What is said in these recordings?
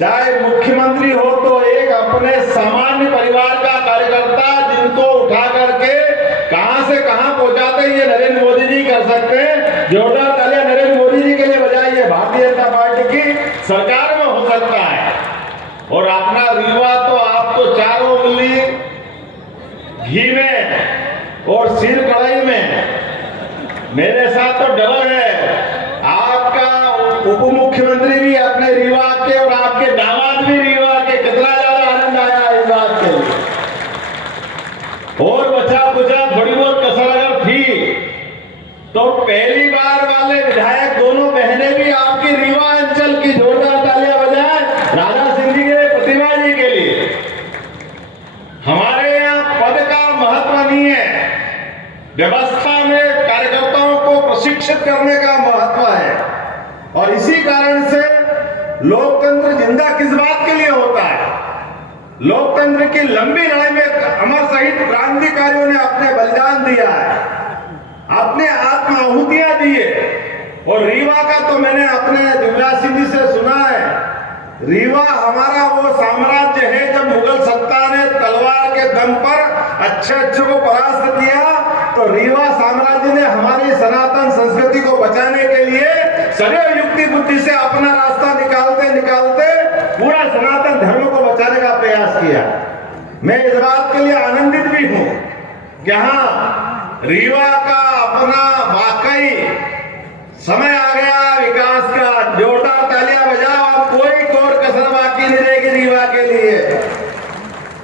चाहे मुख्यमंत्री हो तो एक अपने सामान्य परिवार का कार्यकर्ता जिनको उठा करके कहां से कहां पहुंचाते ये नरेंद्र मोदी जी कर सकते हैं। जोरदार तालियां नरेंद्र मोदी जी के लिए बजाइए। भारतीय जनता पार्टी की सरकार में हो सकता है। और अपना रीवा तो आप तो चारों उंगली घी में और सिर कढ़ाई में, मेरे साथ तो डबल है। आपका उप मुख्यमंत्री भी अपने रीवा के और आपके दामाद भी रीवा के, कितना ज्यादा आनंद आया इस बात के लिए। और बचा कुचा थोड़ी बहुत कसर अगर थी तो पहली बार वाले विधायक दोनों बहनें भी आपकी रीवा अंचल की, जोरदार तालियां बजाएं राधा सिंह जी के, प्रतिभा जी के लिए। हमारे यहाँ पद का महत्व नहीं है, व्यवस्था में कार्यकर्ताओं को प्रशिक्षित करने का महत्व है। और इसी कारण से लोकतंत्र जिंदा किस बात के लिए होता है। लोकतंत्र की लंबी लड़ाई में अमर शहीद क्रांतिकारियों ने अपने बलिदान दिया है, अपने आत्म आहुतियां दी है। और रीवा का तो मैंने अपने युवराज सिंह जी से सुना है, रीवा हमारा वो साम्राज्य है जब मुगल सत्ता ने तलवार के दम पर अच्छे अच्छे को परास्त किया, तो रीवा साम्राज्य ने हमारी सनातन संस्कृति को बचाने के लिए सदैव युक्ति बुद्धि से अपना रास्ता निकालते निकालते पूरा सनातन धर्म को बचाने का प्रयास किया। मैं इस बात के लिए आनंदित भी हूं कि हाँ, रीवा का अपना वाकई समय आ गया विकास का। जोरदार तालियां बजाओ, अब कोई कोर कसर बाकी नहीं रहेगी रीवा के लिए।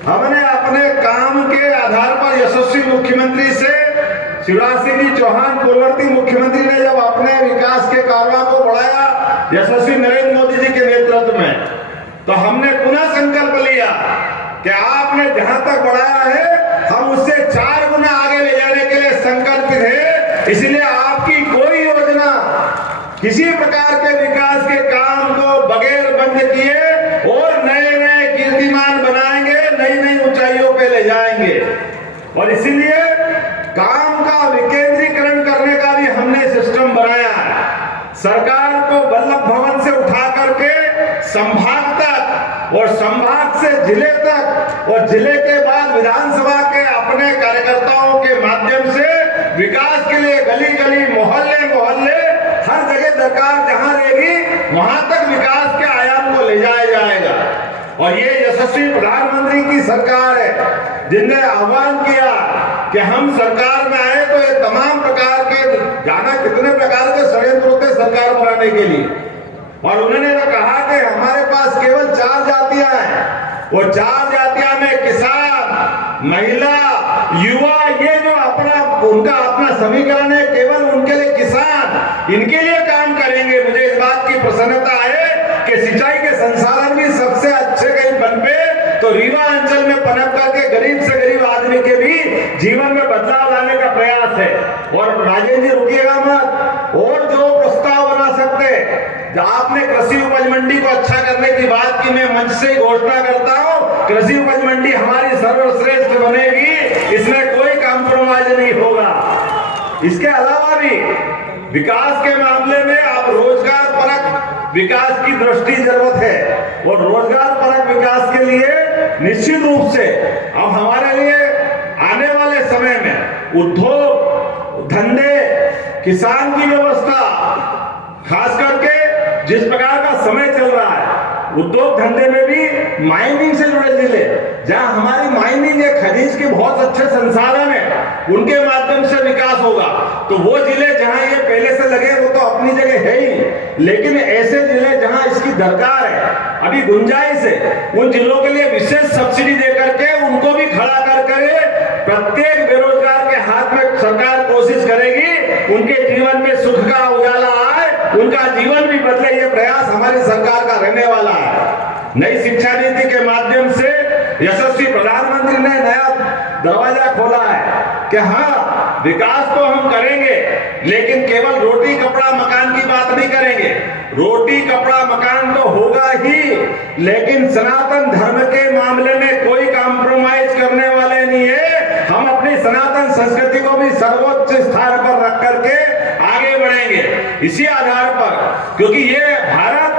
हमने अपने काम के आधार पर यशस्वी मुख्यमंत्री से शिवराज सिंह जी चौहान पूर्ववर्ती मुख्यमंत्री ने जब अपने विकास के कारवां को बढ़ाया यशस्वी नरेंद्र मोदी जी के नेतृत्व में, तो हमने पुनः संकल्प लिया कि आपने जहां तक बढ़ाया है हम उससे 4 गुना आगे ले जाने के लिए संकल्पित है। इसलिए आपकी कोई योजना किसी प्रकार के विकास के काम को बगैर बंद किए और नए नए कीर्तिमान बनाएंगे, नई नई ऊंचाइयों पे ले जाएंगे। और इसीलिए काम का विकेंद्रीकरण करने का भी हमने सिस्टम बनाया है। सरकार को वल्लभ भवन से उठा करके संभाग तक और संभाग से जिले तक और जिले के बाद विधानसभा के अपने कार्यकर्ताओं के माध्यम से विकास के लिए गली गली मोहल्ले मोहल्ले हर जगह सरकार जहां रहेगी वहां तक विकास के आयाम को ले जाया जाएगा। और ये यशस्वी प्रधानमंत्री की सरकार है जिनने आह्वान किया कि हम सरकार में आए तो ये तमाम प्रकार के, जाना कितने प्रकार के षड्यंत्र होते सरकार बनाने के लिए। और उन्होंने तो कहा कि हमारे पास केवल 4 जातियां हैं, वो 4 जातियां में किसान, महिला, युवा, ये जो उनका अपना समीकरण है, केवल उनके लिए किसान, इनके लिए काम करेंगे। मुझे इस बात की प्रसन्नता है कि सिंचाई के संसाधन भी सबसे अच्छे कहीं बन पे तो रीवा अंचल में पनप करके गरीब से गरीब आदमी के भी जीवन में बदलाव लाने का प्रयास है। और राजेंद्र जी रुकिएगा मत, और जो प्रस्ताव बना सकते, आपने कृषि उपज मंडी को अच्छा करने की बात की, मैं मंच से घोषणा करता हूं कृषि उपज मंडी हमारी सर्वश्रेष्ठ बनेगी, इसमें कोई कॉम्प्रोमाइज नहीं होगा। इसके अलावा भी विकास के मामले में अब रोजगार परक विकास की दृष्टि जरूरत है। और रोजगार परक विकास के लिए निश्चित रूप से अब हमारे लिए आने वाले समय में उद्योग धंधे, किसान की व्यवस्था, खास करके जिस प्रकार का समय चल रहा है, उद्योग धंधे में भी माइनिंग से जुड़े जिले जहां हमारी माइनिंग है, खनिज के बहुत अच्छे संसाधन है, उनके माध्यम से विकास होगा। तो वो जिले जहां ये पहले से लगे वो तो अपनी जगह है ही, लेकिन ऐसे जिले जहां इसकी दरकार है, अभी गुंजाइश है, उन जिलों के लिए विशेष सब्सिडी देकर के उनको भी खड़ा कर प्रत्येक बेरोजगार के हाथ में सरकार कोशिश करेगी उनके जीवन में सुख का उजाला आए, उनका जीवन भी बदले। ये प्रयास हमारी सरकार का रहने वाला है। नई शिक्षा नीति के माध्यम से यशस्वी प्रधानमंत्री ने नया दरवाजा खोला है कि हाँ, विकास तो हम करेंगे, लेकिन केवल रोटी कपड़ा मकान की बात नहीं करेंगे। रोटी कपड़ा मकान तो होगा ही, लेकिन सनातन धर्म के मामले में कोई कॉम्प्रोमाइज करने वाले नहीं है। हम अपनी सनातन संस्कृति को भी सर्वोच्च स्थान पर रख करके आगे बढ़ेंगे इसी आधार पर, क्योंकि ये भारत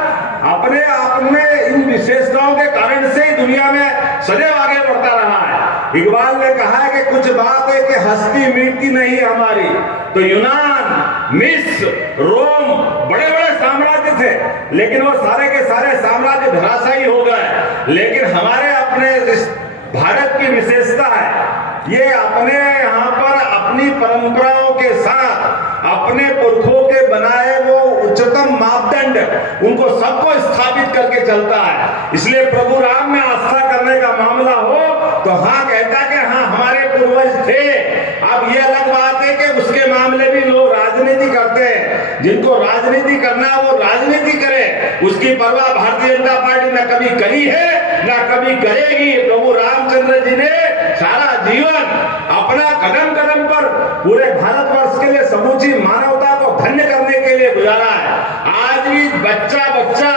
अपने आप मार्ग में इन विशेषताओं के कारण से ही दुनिया में सदैव आगे बढ़ता रहा है। इकबाल ने कहा है कि कुछ बात है कि हस्ती मिटती नहीं हमारी। तो यूनान, मिस्र, रोम बड़े बड़े साम्राज्य थे, लेकिन वो सारे के सारे साम्राज्य धराशायी हो गए। लेकिन हमारे अपने भारत की विशेषता है, ये अपने यहाँ पर अपनी परंपराओं के साथ अपने पुरखों के बनाए वो उच्चतम मापदंड उनको सबको स्थापित करके चलता है। इसलिए प्रभु राम में आस्था करने का मामला हो तो हाँ कहता कि हाँ हमारे पूर्वज थे। अब ये अलग बात है कि उसके मामले भी लोग राजनीति करते हैं। जिनको राजनीति करना है वो राजनीति करे, उसकी परवाह भारतीय जनता पार्टी न कभी करी है न कभी करेगी। प्रभु रामचंद्र जी ने सारा जीवन अपना कदम कदम पर पूरे भारतवर्ष के लिए समूची मानवता को धन्य करने के लिए गुजारा है। आज भी बच्चा बच्चा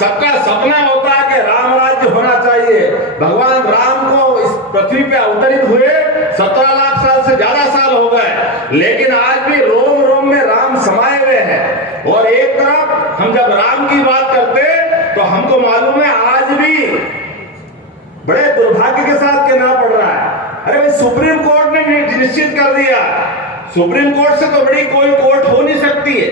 सबका सपना होता है कि राम राज्य होना चाहिए। भगवान राम को इस पृथ्वी पे अवतरित हुए 17 लाख साल से ज्यादा साल हो गए, लेकिन आज भी रोम रोम में राम समाये हुए हैं। और एक तरफ हम जब राम की बात करते तो हमको मालूम है आज भी बड़े दुर्भाग्य के साथ कहना पड़ रहा है। अरे भाई सुप्रीम कोर्ट ने निश्चित कर दिया, सुप्रीम कोर्ट से तो बड़ी कोई कोर्ट हो नहीं सकती है।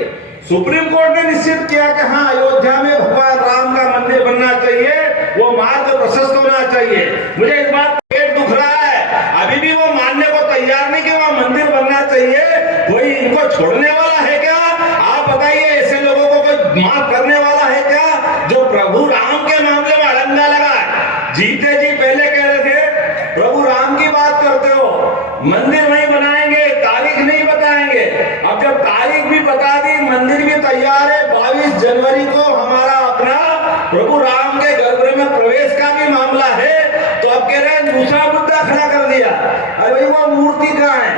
सुप्रीम कोर्ट ने निश्चित किया कि हाँ अयोध्या में भगवान राम का मंदिर बनना चाहिए, वो मार्ग प्रशस्त होना चाहिए। मुझे इस बात पेट दुख रहा है, अभी भी वो मानने को तैयार नहीं कि वहां मंदिर बनना चाहिए। कोई इनको छोड़ने वाला है क्या? आप बताइए, ऐसे लोगों को कोई माफ करने वाला है क्या जो प्रभु राम के मामले में अड़ंगा लगा है? जीते जी पहले कह रहे थे प्रभु राम की बात करते हो, मंदिर नहीं बनाएंगे, तारीख नहीं बताएंगे। अब जब तारीख भी बता दी, मंदिर भी तैयार है, 22 जनवरी को हमारा अपना प्रभु राम के गर्भगृह में प्रवेश का भी मामला है, तो अब कह रहे हैं दूसरा मुद्दा खड़ा कर दिया। अरे भाई वो मूर्ति कहाँ है?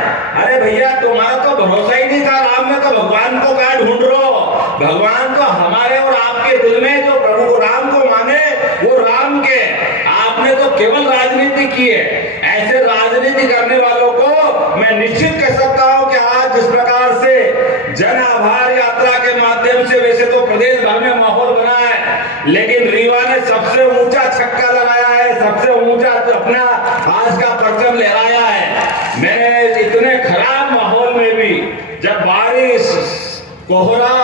अरे भैया तुम्हारा तो भरोसा ही नहीं था राम में, तो भगवान को कहाँ ढूंढ रहे हो? भगवान तो हमारे और आपके दिल में जो प्रभु राम को माने वो राम के, आपने तो केवल राजनीति की है। ऐसे राजनीति करने वालों को मैं निश्चित कह सकता हूं कि आज जिस प्रकार से जन आभार यात्रा के माध्यम से वैसे तो प्रदेश भर में माहौल बना है, लेकिन रीवा ने सबसे ऊंचा छक्का लगाया है, सबसे ऊंचा अपना आज का परचम लहराया है। मैंने इतने खराब माहौल में भी जब बारिश, कोहरा,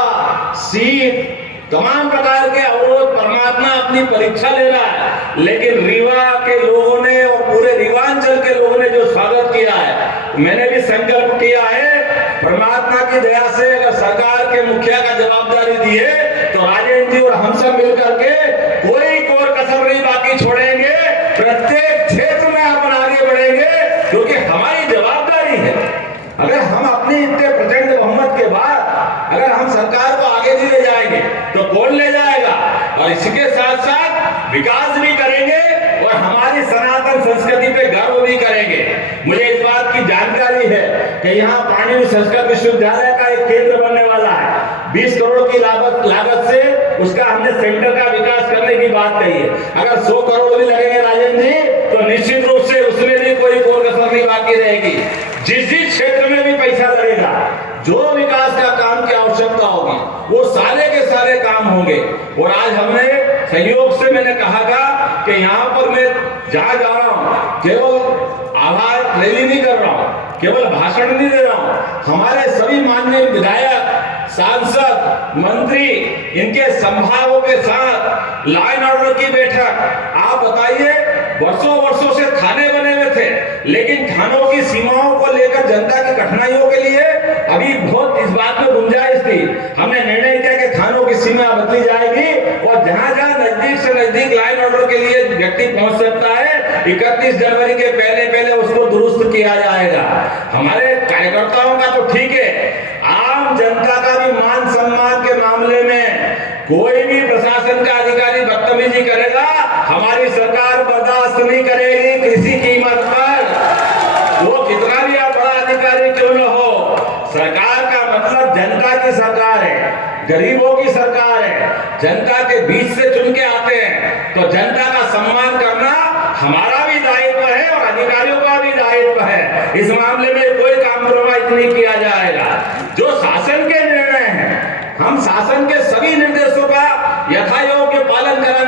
शीत, तमाम प्रकार के अवरोध परमात्मा अपनी परीक्षा ले रहा है, लेकिन रीवा के लोगों ने और पूरे रीवांचल के लोगों ने जो स्वागत किया है, मैंने भी संकल्प किया है परमात्मा की दया से अगर सरकार के मुखिया का जवाबदारी दी है तो राजेंद्र जी और हम सब मिलकर के कोई कोर कसर नहीं बाकी छोड़ेंगे, प्रत्येक क्षेत्र में अपन आगे बढ़ेंगे, क्योंकि हमारी जवाबदारी है। अगर हम अपनी इतने प्रचंड बहुमत के बाद अगर हम सरकार को आगे नहीं ले जाएंगे तो कौन ले जाएगा? और इसके साथ साथ विकास भी करेंगे और हमारी सनातन संस्कृति पे गर्व भी करेंगे। मुझे इस बात की जानकारी है कि यहाँ पाणिनि संस्कृत विश्वविद्यालय का एक केंद्र बनने वाला है। 20 करोड़ की लागत से उसका हमने सेंटर का विकास करने की बात कही है। अगर 100 करोड़ भी लगेंगे राजेंद्र जी तो निश्चित रूप से उसमें भी कोई कोर कसर नहीं बाकी रहेगी। जिस जिस क्षेत्र में भी पैसा लगेगा, जो विकास का काम की आवश्यकता होगी, वो सारे के सारे काम होंगे। और आज हमने सहयोग से मैंने कहा था कि यहाँ पर मैं जहां जा रहा हूँ केवल आभार रैली नहीं कर रहा हूँ, केवल भाषण नहीं दे रहा हूँ। हमारे सभी माननीय विधायक, सांसद, मंत्री, इनके संभागों के साथ लॉ एंड ऑर्डर की बैठक। आप बताइए, वर्षों वर्षों से थाने बने हुए थे, लेकिन थानों की सीमाओं को लेकर जनता की कठिनाइयों के लिए अभी बहुत इस बात में गुंजाइश थी। हमने निर्णय किया कि थानों की सीमा बदली जाएगी और जहां जहां नजदीक से नजदीक लॉ एंड ऑर्डर के लिए व्यक्ति पहुंच सकता है, 31 जनवरी के पहले पहले उसको दुरुस्त किया जाएगा। हमारे कार्यकर्ताओं का तो ठीक है, आम जनता का भी मान सम्मान के मामले में कोई भी प्रशासन का अधिकारी बदतमीजी करेगा, हमारी सरकार बर्दाश्त नहीं करेगी किसी कीमत पर, वो कितना भी बड़ा अधिकारी क्यों न हो। सरकार का मतलब जनता की सरकार है, गरीबों की सरकार है, जनता के बीच से चुन के आते हैं, तो जनता का सम्मान करना हमारा भी दायित्व है और अधिकारियों का भी दायित्व है। इस मामले में कोई कॉम्प्रोमाइज नहीं किया जाएगा। जो शासन के निर्णय हैं, हम शासन के सभी निर्देशों का यथायोग्य पालन कराने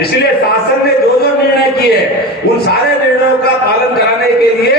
इसलिए शासन ने जो जो निर्णय किए उन सारे निर्णयों का पालन कराने के लिए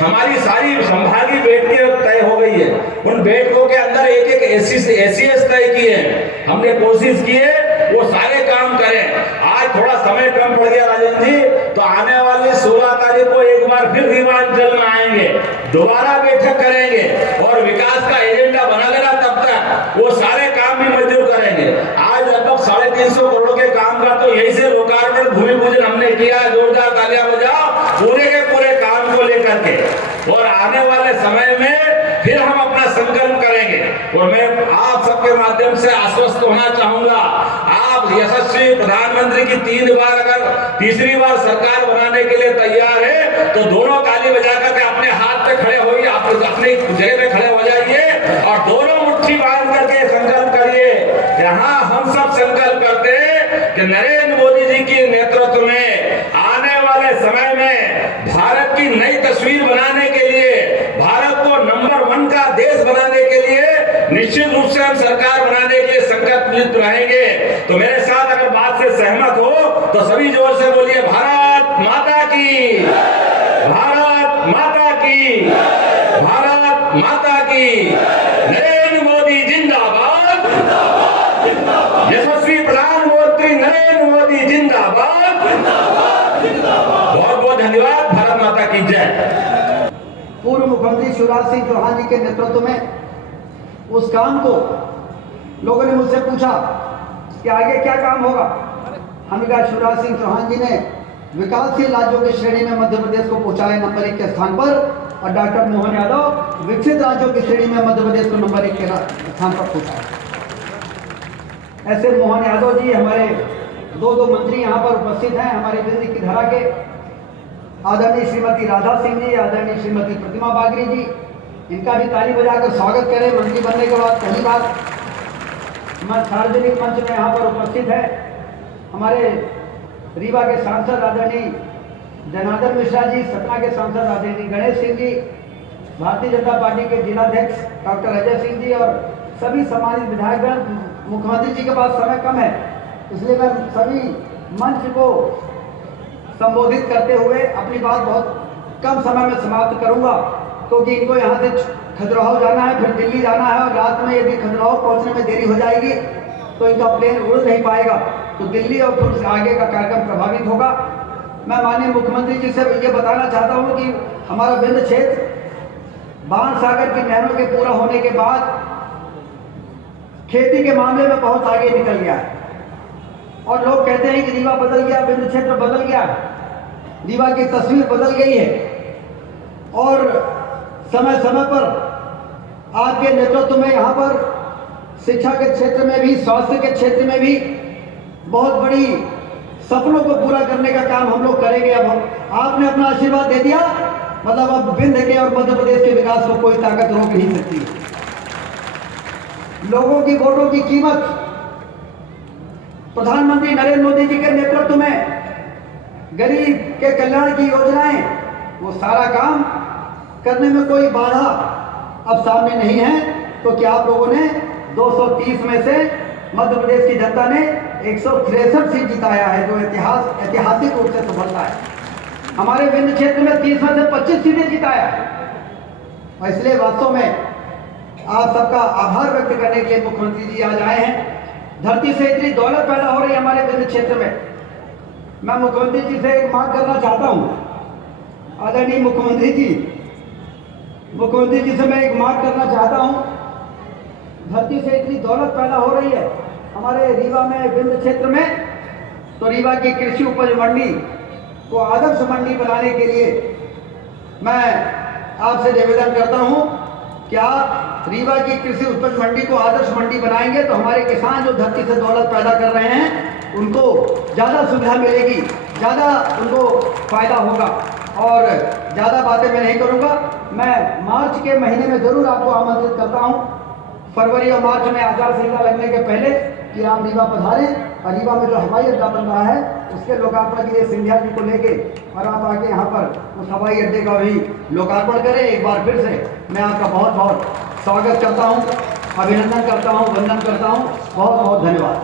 हमारी सारी संभागीय बैठकें तय हो गई है। उन बैठकों के अंदर एक एक एसीएस तय किए हैं। हमने कोशिश की है वो सारे काम करें। आज थोड़ा समय कम पड़ गया राजन जी, तो आने वाली 16 तारीख को एक बार फिर विमानचल में आएंगे, दोबारा बैठक करेंगे और विकास का एजेंडा बना लेना। तब तक वो सारे काम भी मंजूर करेंगे। आज लगभग 350 करोड़ के काम का तो यही से लोकार्पण भूमि पूजन हमने किया। जोरदार तालियां बजाओ पूरे के पूरे काम को लेकर के। और आने वाले समय में फिर हम अपना संकल्प करेंगे। और मैं आप सबके माध्यम से आश्वस्त होना चाहूंगा, आप यशस्वी प्रधानमंत्री की 3 बार अगर तीसरी बार सरकार बनाने के लिए तैयार है तो दोनों ताली बजा करके अपने हाथ पे खड़े होइए, आप अपनी जगह पे खड़े हो जाइए और दोनों मुट्ठी बांध करके संकल्प करिए। यहाँ हम सब संकल्प करते हैं कि नरेंद्र मोदी जी के नेतृत्व में आने वाले समय में भारत की नई तस्वीर बनाने के लिए, भारत को नंबर 1 का देश बनाने के लिए निश्चित रूप से हम सरकार बनाने के संकल्पित रहेंगे। तो मेरे साथ अगर बात से सहमत हो तो सभी जोर से बोलिए भारत माता की, भारत माता की, भारत माता की। नरेंद्र मोदी जिंदाबाद, यशस्वी प्रधानमंत्री नरेंद्र मोदी जिंदाबाद। बहुत बहुत धन्यवाद। भारत माता की जय। पूर्व मुख्यमंत्री शिवराज सिंह चौहान जी के नेतृत्व में उस काम को लोगों ने मुझसे पूछा कि आगे क्या काम होगा। हमने कहा शिवराज सिंह चौहान जी ने विकासशील राज्यों की श्रेणी में मध्य प्रदेश को पहुंचाया नंबर 1 के स्थान पर, और डॉक्टर मोहन यादव विकसित राज्यों की श्रेणी में मध्य प्रदेश को नंबर 1 के स्थान पर पहुंचाया। ऐसे मोहन यादव जी हमारे दो मंत्री यहाँ पर उपस्थित हैं, हमारे विंध्य की धरा के आदरणीय श्रीमती राधा सिंह जी, आदरणीय श्रीमती प्रतिमा बागरी जी, इनका भी ताली बजाकर स्वागत करें। मंत्री बनने के बाद पहली बार सार्वजनिक मंच में यहाँ पर उपस्थित है। हमारे रीवा के सांसद आदरणीय जनार्दन मिश्रा जी, सतना के सांसद आदरणीय गणेश सिंह जी, भारतीय जनता पार्टी के जिलाध्यक्ष डॉक्टर अजय सिंह जी और सभी सम्मानित विधायकगण। मुख्यमंत्री जी के पास समय कम है, इसलिए मैं सभी मंच को संबोधित करते हुए अपनी बात बहुत कम समय में समाप्त करूंगा, क्योंकि इनको यहाँ से खजुराहो जाना है, फिर दिल्ली जाना है, और रात में यदि खजुराहो पहुँचने में देरी हो जाएगी तो इनका प्लेन उड़ नहीं पाएगा, तो दिल्ली और फिर आगे का कार्यक्रम प्रभावित होगा। मैं माननीय मुख्यमंत्री जी से ये बताना चाहता हूँ कि हमारा विंध्य क्षेत्र बाण सागर की नहरों के पूरा होने के बाद खेती के मामले में बहुत आगे निकल गया है। और लोग कहते हैं कि रीवा बदल गया, विंध्य क्षेत्र बदल गया, रीवा की तस्वीर बदल गई है। और समय समय पर आपके नेतृत्व में यहाँ पर शिक्षा के क्षेत्र में भी, स्वास्थ्य के क्षेत्र में भी बहुत बड़ी सपनों को पूरा करने का काम हम लोग करेंगे। अब आपने अपना आशीर्वाद दे दिया, मतलब अब विंध्य के और मध्य प्रदेश के विकास को कोई ताकत रोक नहीं सकती। लोगों की वोटों की कीमत प्रधानमंत्री नरेंद्र मोदी जी के नेतृत्व में गरीब के कल्याण की योजनाएं, वो सारा काम करने में कोई बाधा अब सामने नहीं है। तो क्या आप लोगों ने 230 में से मध्य प्रदेश की जनता ने 163 सीट जिताया है, जो ऐतिहासिक रूप से सफलता है। हमारे विंध्य क्षेत्र में 30 में से 25 सीटें जिताया है। और इसलिए वास्तव में आप सबका आभार व्यक्त करने के लिए मुख्यमंत्री जी आज आए हैं। धरती से इतनी दौलत पैदा हो रही है हमारे विंध्य क्षेत्र में। मैं मुख्यमंत्री जी से एक मांग करना चाहता हूं। आदरणीय मुख्यमंत्री जी से मैं एक मांग करना चाहता हूं। धरती से इतनी दौलत पैदा हो रही है हमारे रीवा में, विंध्य क्षेत्र में, तो रीवा की कृषि उपज मंडी को आदर्श मंडी बनाने के लिए मैं आपसे निवेदन करता हूं कि आप रीवा की कृषि उपज मंडी को आदर्श मंडी बनाएंगे तो हमारे किसान जो धरती से दौलत पैदा कर रहे हैं उनको ज़्यादा सुविधा मिलेगी, ज़्यादा उनको फायदा होगा। और ज़्यादा बातें मैं नहीं करूँगा। मैं मार्च के महीने में ज़रूर आपको आमंत्रित करता हूँ, फरवरी और मार्च में आचार संहिता लगने के पहले, कि आप रीवा पधारें और रीवा में जो हवाई अड्डा बन रहा है उसके लोकार्पण के लिए सिंधिया जी को लेके और आप आके यहाँ पर उस हवाई अड्डे का भी लोकार्पण करें। एक बार फिर से मैं आपका बहुत बहुत स्वागत करता हूँ, अभिनंदन करता हूँ, वंदन करता हूँ। बहुत बहुत धन्यवाद।